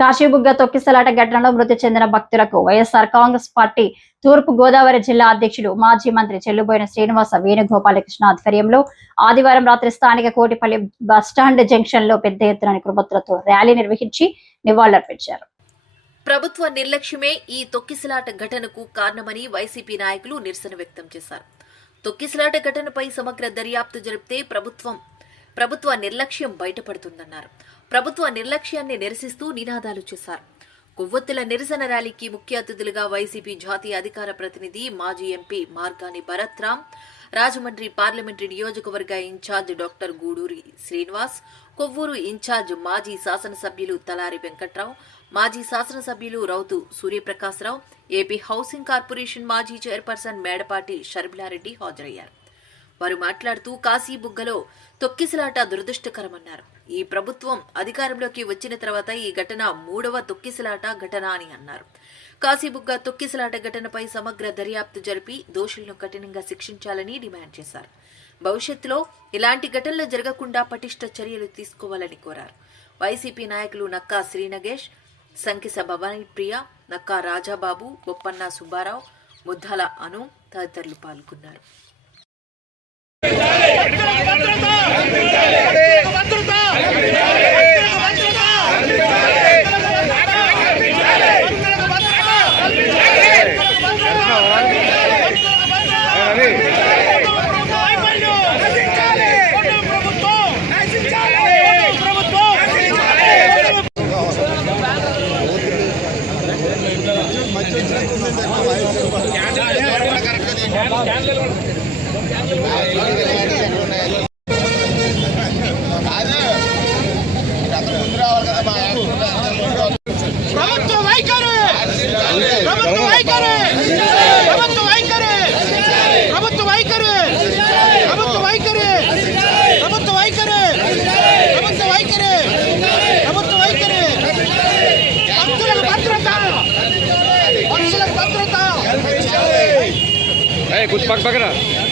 కాశీబుగ్గ తొక్కిసలాట ఘటనలో మృతి చెందిన భక్తులకు వైఎస్ఆర్ కాంగ్రెస్ పార్టీ తూర్పు గోదావరి జిల్లా అధ్యక్షులు మాజీ మంత్రి చెల్లుబోయిన శ్రీనివాస వేణుగోపాలకృష్ణ ఆధ్వర్యంలో ఆదివారం రాత్రి స్థానిక కోటిపల్లి బస్టాండ్ జంక్షన్లో పెద్ద ఎత్తున నికృపత్రతో ర్యాలీ నిర్వహించి నివాళులర్పించారు. ప్రభుత్వ నిర్లక్ష్యమే ఈ తొక్కిసలాట ఘటనకు కారణమని వైసీపీ నాయకులు నిరసన వ్యక్తం చేశారు. తొక్కిసలాట ఘటనపై సమగ్ర దర్యాప్తు జరిపితే ప్రభుత్వం ప్రభుత్వ నిర్లక్ష్యం బయటపడుతుందన్నారు. ప్రభుత్వ నిర్లక్ష్యాన్ని నిరసిస్తూ నినాదాలు చేశారు. కొవ్వొత్తుల నిరసన ర్యాలీకి ముఖ్య అతిథులుగా వైసీపీ జాతీయ అధికార ప్రతినిధి మాజీ ఎంపీ మార్గాని భరత్ రామ్ రాజమండ్రి పార్లమెంటరీ నియోజకవర్గ incharge doctor Guduri Srinivas Kovvur incharge మాజీ శాసనసభ్యులు తలారి వెంకట్రావు మాజీ శాసనసభ్యులు Rautu Suryaprakash Rao AP housing corporation మాజీ చైర్పర్సన్ మేడపాటి షర్మిలారెడ్డి హాజరయ్యారు. వారు మాట్లాడుతూ కాశీబుగ్గలో తొక్కిసలాట దురదృష్టకరమన్నారు. ఈ ప్రభుత్వం అధికారంలోకి వచ్చిన తర్వాత ఈ ఘటన మూడవ తొక్కిసలాట ఘటన అని అన్నారు. కాశీబుగ్గ తొక్కిసలాట ఘటనపై సమగ్ర దర్యాప్తు జరిపి దోషులను కఠినంగా శిక్షించాలని డిమాండ్ చేశారు. భవిష్యత్తులో ఇలాంటి ఘటనలు జరగకుండా పటిష్ట చర్యలు తీసుకోవాలని కోరారు. వైసీపీ నాయకులు నక్కా శ్రీనగేష్ సంకిస భవానీ ప్రియ నక్కా రాజాబాబు బొప్పన్న సుబ్బారావు ముద్దాల అను తదితరులు పాల్గొన్నారు. ప్రభుత్వ వైఖరి! ప్రభుత్వ వైఖరి! है कुछ पक पक